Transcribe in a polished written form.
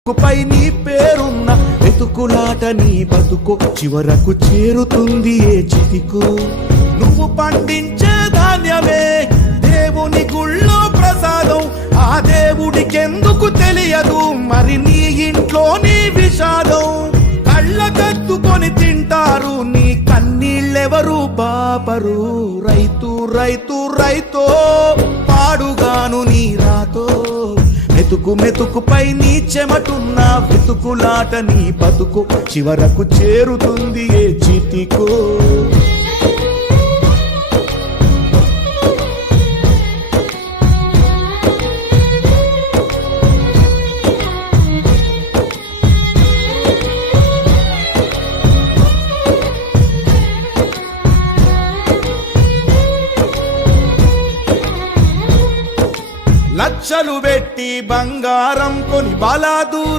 పై నీ పేరున్న వెతుకులాట నీ బతుకు చివరకు చేరుతుంది ఏ చితికు. నువ్వు పండించే ధాన్యమే దేవుని గుళ్ళో ప్రసాదం, ఆ దేవుడికెందుకు తెలియదు మరి నీ ఇంట్లో నీ విషాదం. కళ్ళ కత్తుకొని తింటారు నీ కన్నీళ్ళెవరు బాపరు. రైతు రైతు రైతో పాడుగాను నీ రాతో, మెతుకు మెతుకుపై నీ చెమటున్న వెతుకులాట నీ బతుకు చివరకు చేరుతుంది ఏ చితికో. లక్షలు పెట్టి బంగారం కొని బలాదూర్